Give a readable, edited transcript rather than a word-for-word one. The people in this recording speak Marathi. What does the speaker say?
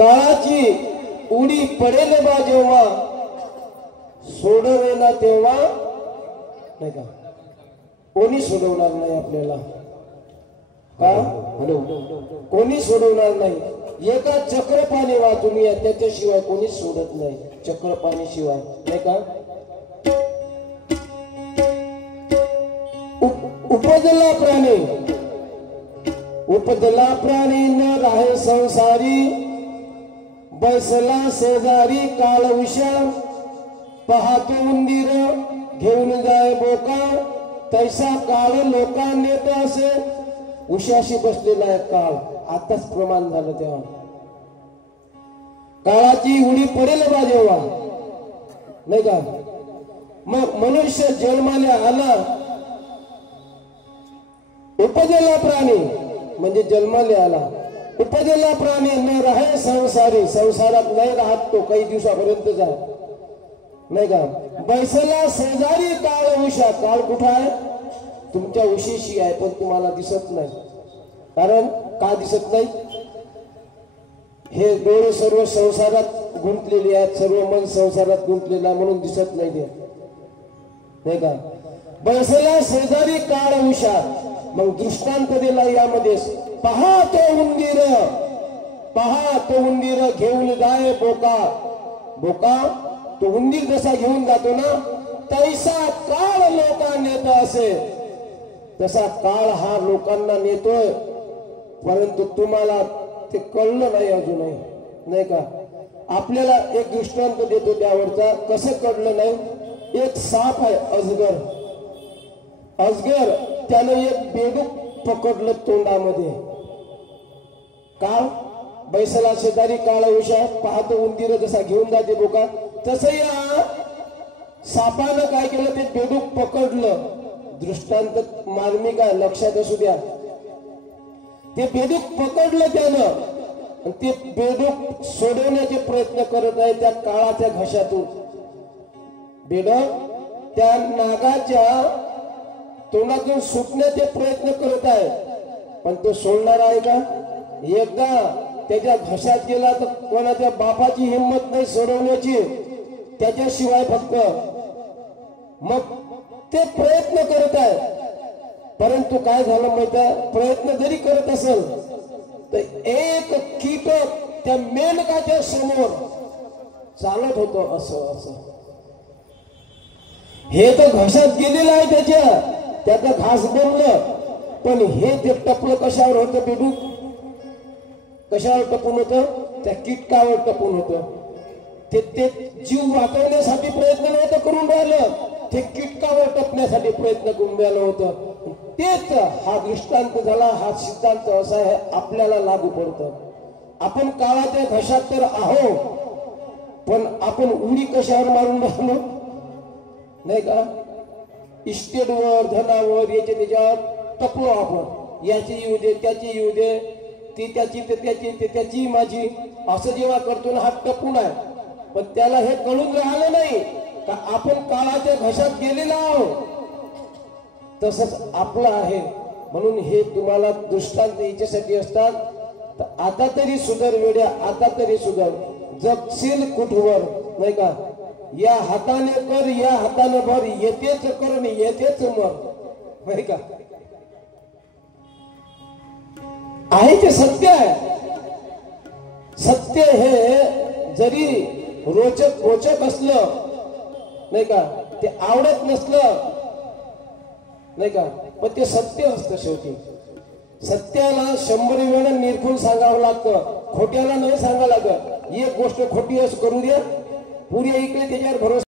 काळाची उडी पडेल बा जेव्हा सोडवेना तेव्हा नाही का कोणी सोडवणार नाही आपल्याला का कोणी सोडवणार नाही एका चक्रपाणी वाचून या त्याच्याशिवाय कोणीच सोडत नाही चक्रपाणी शिवाय नाही का उपजला प्राणी न राहे संसारी बसला शेजारी काळ विषा पाहतो उंदीर घेऊन जाय बोका तैसा काळ लोका नेत असे उशाशी बसलेला आहे काळ आताच प्रमाण झालं तेव्हा काळाची उडी पडेल बा जेव्हा नाही का मग मनुष्य जन्माला आला उपजला प्राणी म्हणजे जन्माला आला उपजला प्राणी न राहे संसारी संसारात नाही राहत तो काही दिवसापर्यंत जाय नाही का बैसला शेजारी काळ उषा काळ कुठं आहे तुमच्या उशीशी आहे पण तुम्हाला दिसत नाही कारण का दिसत नाही हे डोळे सर्व संसारात गुंतलेले आहेत सर्व मन संसारात गुंतलेलं आहे म्हणून दिसत नाही ते नाही का बैसला शेजारी काळ उषा मग दृष्टांत दिला यामध्ये पहा तो उंदीर घेऊन जाय बोका बोका तो उंदीर जसा घेऊन जातो ना तैसा काळ लोकांना नेत असे तसा काळ हा लोकांना नेतोय परंतु तुम्हाला ते कळलं नाही अजूनही नाही का आपल्याला एक दृष्टांत देतो त्यावरचा कसं कळलं नाही एक साप आहे अजगर त्यानं एक बेडूक पकडलं तोंडामध्ये काळ बैसला शेजारी काळ उषा पाहतो उंदीर जसा घेऊन जाते बोका तसं या सापानं काय केलं ते बेडूक पकडलं दृष्टांत मार्मिक आहे लक्षात असू द्या ते बेडूक पकडलं त्यानं ते बेडूक सोडवण्याचे प्रयत्न करत आहे त्या काळाच्या घशातून बेडूक त्या नागाच्या तोंडातून सुटण्याचे प्रयत्न करत आहे पण तो सोडणार आहे का एकदा त्याच्या घशात गेला तर कोणाच्या बापाची हिंमत नाही सोडवण्याची त्याच्याशिवाय फक्त मग ते प्रयत्न करत आहे परंतु काय झालं माहिती प्रयत्न जरी करत असेल तर एक कीटक त्या मेंढकाच्या समोर चालत होतो असं असं हे तर घशात गेलेलं आहे त्याचं घास बनलं पण हे ते टपलं कशावर होतं बेडूक कशावर टपून होतं त्या कीटकावर टपून होतं ते जीव वाचवण्यासाठी प्रयत्न नव्हतं करून राहिलं ते कीटकावर टपण्यासाठी प्रयत्न करून राहिलं होतं तेच हा दृष्टांत झाला हा सिद्धांत असा आहे आपल्याला लागू पडतं आपण काळाच्या घशात तर आहो पण आपण उडी कशावर मारून राहिलो नाही का इस्टेटवर धनावर याचे त्याच्यावर टपलो आपण याची येऊ दे त्याची येऊ दे ती त्याची ते त्याची ते त्याची माझी असं जेव्हा करतो ना हा टपून आहे पण त्याला हे कळून राहिलं नाही का आपण काळाच्या घशात गेलेला आहोत तसंच आपलं आहे म्हणून हे तुम्हाला दृष्टांत याच्यासाठी असतात तर आता तरी सुधर वेड्या आता तरी सुधर जगशील कुठवर नाही का या हाताने कर या हाताने भर येतेच कर आणि येतेच मर नाही का आहे ते सत्य आहे सत्य हे जरी रोचक असलं नाही का ते आवडत नसलं नाही का पण ते सत्य असतं शेवटी सत्याला 100 वेळा निरखून सांगावं लागतं खोट्याला नाही सांगावं लागत एक गोष्ट खोटी असं करू द्या पुरी इकडे त्याच्यावर भरोसा